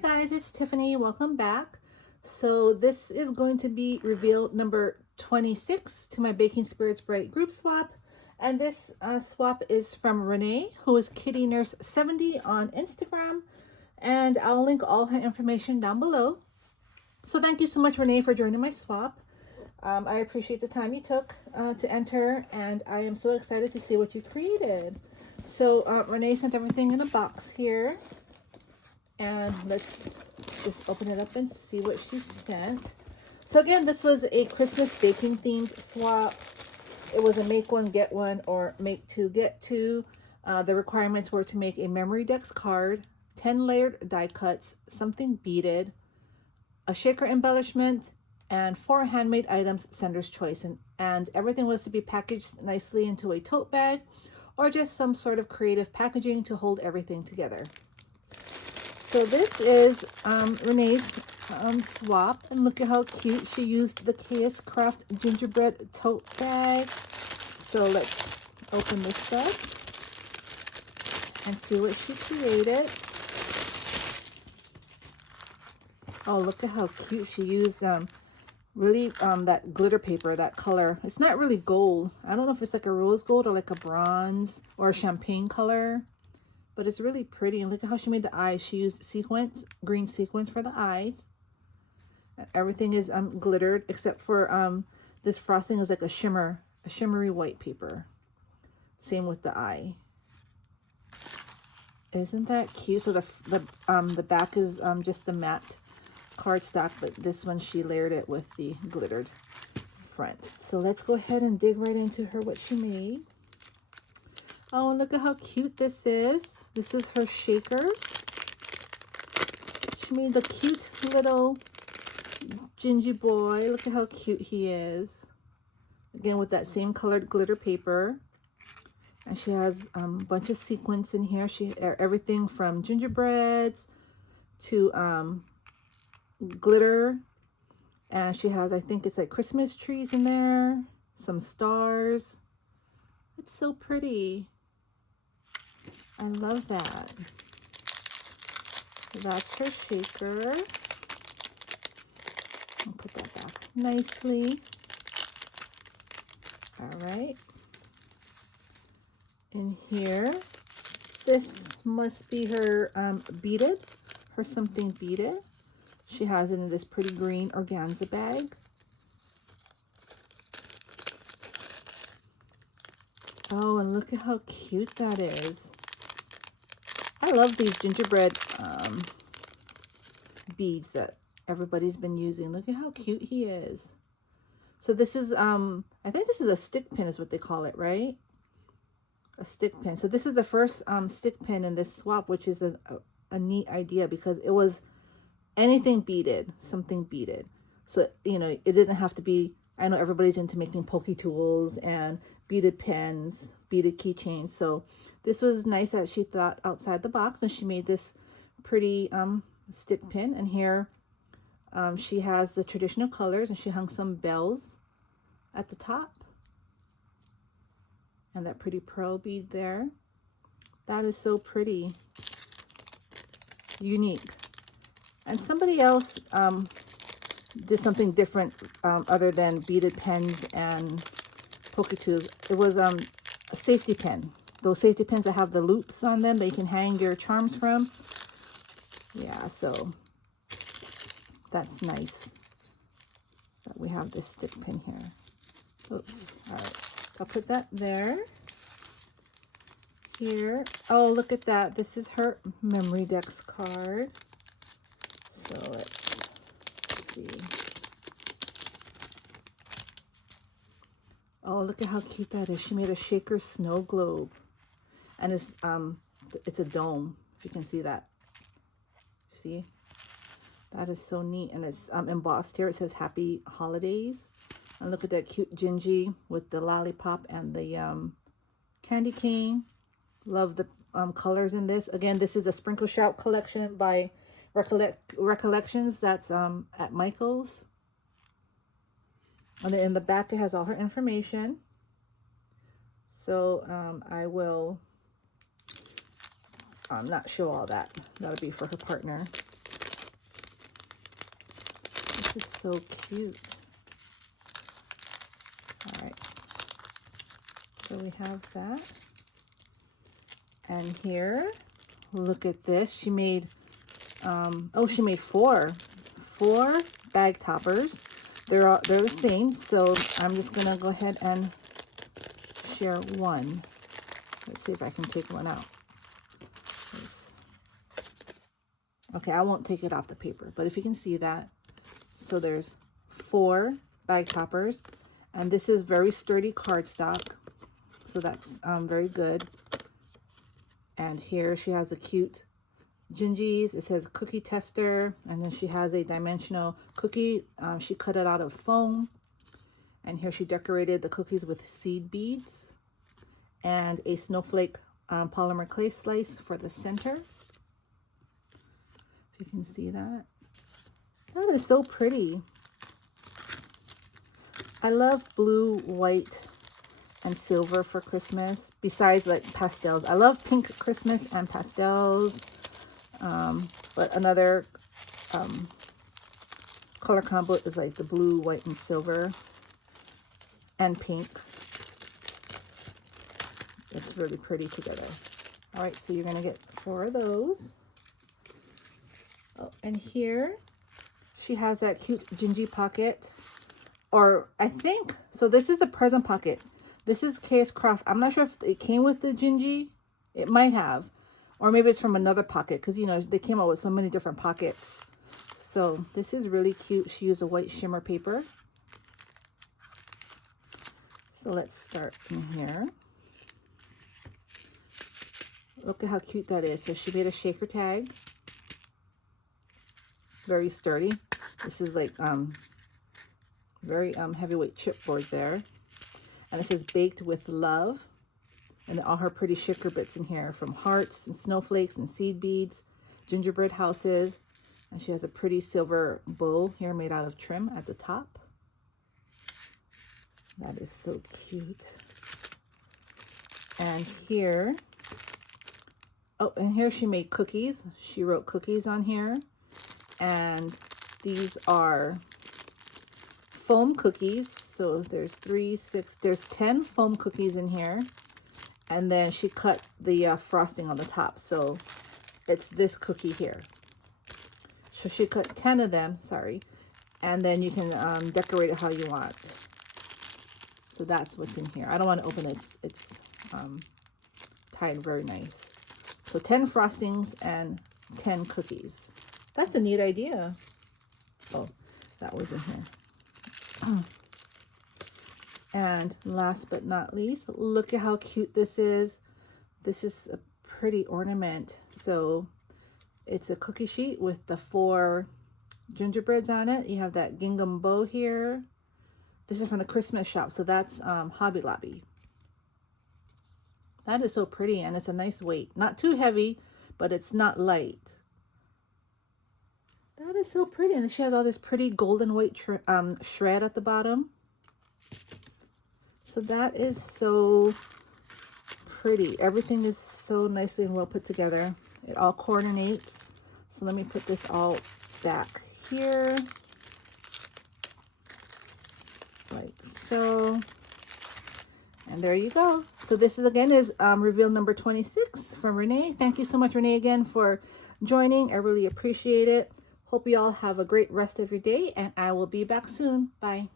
guys, it's Tiffany. Welcome back. So this is going to be reveal number 26 to my Baking Spirits Bright group swap. And this swap is from Renee, who is Kitty Nurse 70 on Instagram. And I'll link all her information down below. So thank you so much, Renee, for joining my swap. I appreciate the time you took to enter, and I am so excited to see what you created. So Renee sent everything in a box here. And let's just open it up and see what she sent. So again, this was a Christmas baking themed swap. It was a make one, get one, or make two, get two. The requirements were to make a memory dex card, 10 layered die cuts, something beaded, a shaker embellishment, and 4 handmade items, sender's choice. And everything was to be packaged nicely into a tote bag or just some sort of creative packaging to hold everything together. So this is Renee's swap, and look at how cute. She used the KS Craft gingerbread tote bag. So let's open this up and see what she created. Oh, look at how cute. She used really that glitter paper, that color. It's not really gold. I don't know if it's like a rose gold or like a bronze or a champagne color. But it's really pretty. And look at how she made the eyes. She used sequins, green sequins for the eyes. And everything is glittered except for this frosting is like a shimmery white paper. Same with the eye. Isn't that cute? So the back is just the matte cardstock, but this one she layered it with the glittered front. So let's go ahead and dig right into what she made. Oh, look at how cute this is. This is her shaker. She made the cute little gingy boy. Look at how cute he is. Again, with that same colored glitter paper. And she has a bunch of sequins in here. She everything from gingerbreads to glitter. And she has, I think it's like Christmas trees in there. Some stars. It's so pretty. I love that. So that's her shaker. I'll put that back nicely. All right. In here, this must be her beaded, her something beaded. She has it in this pretty green organza bag. Oh, and look at how cute that is. I love these gingerbread beads that everybody's been using. Look at how cute he is. So this is, I think this is a stick pin is what they call it, right? A stick pin. So this is the first stick pin in this swap, which is a neat idea because it was anything beaded, something beaded. So, you know, it didn't have to be, I know everybody's into making pokey tools and beaded pens, beaded keychains. So this was nice that she thought outside the box and she made this pretty stick pin. And here she has the traditional colors and she hung some bells at the top. And that pretty pearl bead there. That is so pretty. Unique. And somebody else did something different other than beaded pens and pokey tools. It was a safety pin. Those safety pins that have the loops on them that you can hang your charms from. Yeah, so that's nice that we have this stick pin here. Oops. All right. So I'll put that there. Here. Oh, look at that. This is her memory dex card. So let's see. Oh, look at how cute that is. She made a shaker snow globe. And it's a dome. If you can see that. See? That is so neat. And it's embossed here. It says Happy Holidays. And look at that cute Gingy with the lollipop and the candy cane. Love the colors in this. Again, this is a Sprinkle Shout collection by Recollections. That's at Michael's. And then in the back, it has all her information. So I will not show all that. That'll be for her partner. This is so cute. All right. So we have that. And here, look at this. She made, she made four bag toppers. They're the same. So I'm just gonna go ahead and share one. Let's see if I can take one out. Okay, I won't take it off the paper, but if you can see that. So there's 4 bag toppers, and this is very sturdy cardstock. So that's very good. And here she has a cute gingies. It says cookie tester, and then she has a dimensional cookie. She cut it out of foam, and here she decorated the cookies with seed beads and a snowflake polymer clay slice for the center. If you can see that. That is so pretty. I love blue, white, and silver for Christmas, besides like pastels. I love pink Christmas and pastels, but another color combo is like the blue, white, and silver, and pink. It's really pretty together. All right, so you're gonna get 4 of those. Oh, and here she has that cute gingy pocket, or I think, so this is a present pocket. This is KS Craft. I'm not sure if it came with the gingy. It might have. Or maybe it's from another pocket, because, you know, they came out with so many different pockets. So this is really cute. She used a white shimmer paper. So let's start in here. Look at how cute that is. So she made a shaker tag. Very sturdy. This is like very heavyweight chipboard there. And it says baked with love. And all her pretty shaker bits in here, from hearts and snowflakes and seed beads, gingerbread houses. And she has a pretty silver bow here made out of trim at the top. That is so cute. And here, oh, and here she made cookies. She wrote cookies on here. And these are foam cookies. So there's 3, 6, there's 10 foam cookies in here. And then she cut the frosting on the top. So it's this cookie here. So she cut 10 of them, sorry. And then you can decorate it how you want. So that's what's in here. I don't want to open it. It's tied very nice. So 10 frostings and 10 cookies. That's a neat idea. Oh, that was in here. And last but not least, look at how cute this is. This is a pretty ornament. So it's a cookie sheet with the 4 gingerbreads on it. You have that gingham bow here. This is from the Christmas shop. So that's Hobby Lobby. That is so pretty, and it's a nice weight. Not too heavy, but it's not light. That is so pretty. And she has all this pretty golden white shred at the bottom. So that is so pretty. Everything is so nicely and well put together. It all coordinates. So let me put this all back here. Like so. And there you go. So this is, again, is reveal number 26 from Renee. Thank you so much, Renee, again, for joining. I really appreciate it. Hope you all have a great rest of your day, and I will be back soon. Bye.